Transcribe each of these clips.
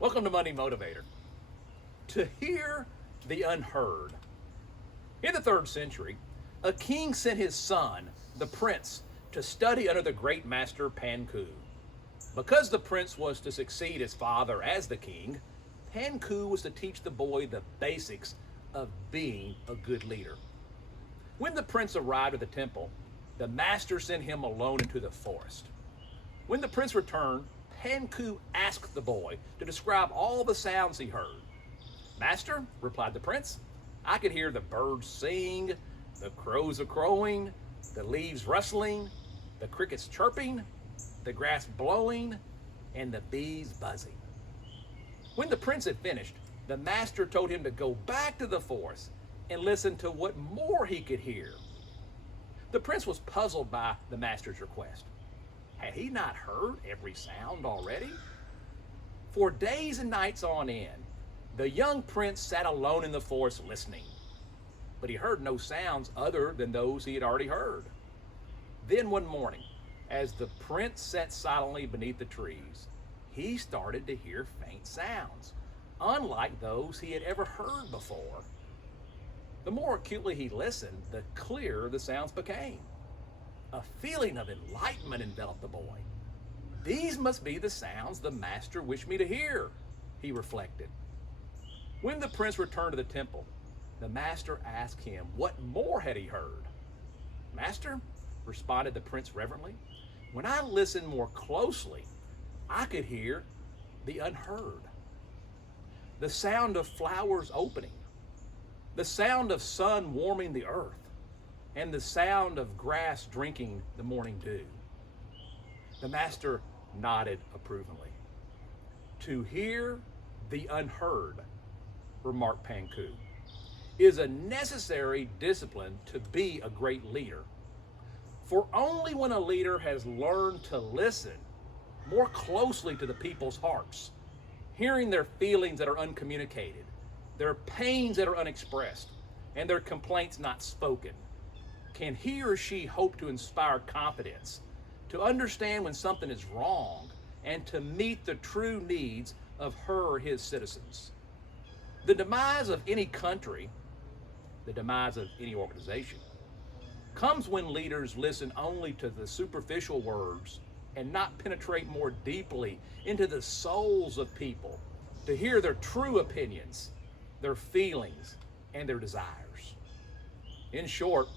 Welcome to Money Motivator. To hear the unheard. In the 3rd century, a king sent his son, the prince, to study under the great master Panku. Because the prince was to succeed his father as the king, Panku was to teach the boy the basics of being a good leader. When the prince arrived at the temple, the master sent him alone into the forest. When the prince returned, Panku asked the boy to describe all the sounds he heard. "Master," replied the prince, "I could hear the birds sing, the crows crowing, the leaves rustling, the crickets chirping, the grass blowing, and the bees buzzing." When the prince had finished, the master told him to go back to the forest and listen to what more he could hear. The prince was puzzled by the master's request. Had he not heard every sound already? For days and nights on end, the young prince sat alone in the forest listening, but he heard no sounds other than those he had already heard. Then one morning, as the prince sat silently beneath the trees, he started to hear faint sounds, unlike those he had ever heard before. The more acutely he listened, the clearer the sounds became. A feeling of enlightenment enveloped the boy. "These must be the sounds the master wished me to hear," he reflected. When the prince returned to the temple, the master asked him what more had he heard. "Master," responded the prince reverently, "when I listened more closely, I could hear the unheard. The sound of flowers opening, the sound of sun warming the earth, and the sound of grass drinking the morning dew." The master nodded approvingly. "To hear the unheard," remarked Panku, "is a necessary discipline to be a great leader. For only when a leader has learned to listen more closely to the people's hearts, hearing their feelings that are uncommunicated, their pains that are unexpressed, and their complaints not spoken, can he or she hope to inspire confidence, to understand when something is wrong, and to meet the true needs of her or his citizens. The demise of any country, the demise of any organization, comes when leaders listen only to the superficial words and not penetrate more deeply into the souls of people to hear their true opinions, their feelings, and their desires. In short,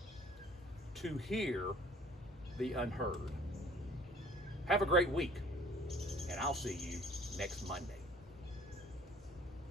to hear the unheard. Have a great week, and I'll see you next Monday.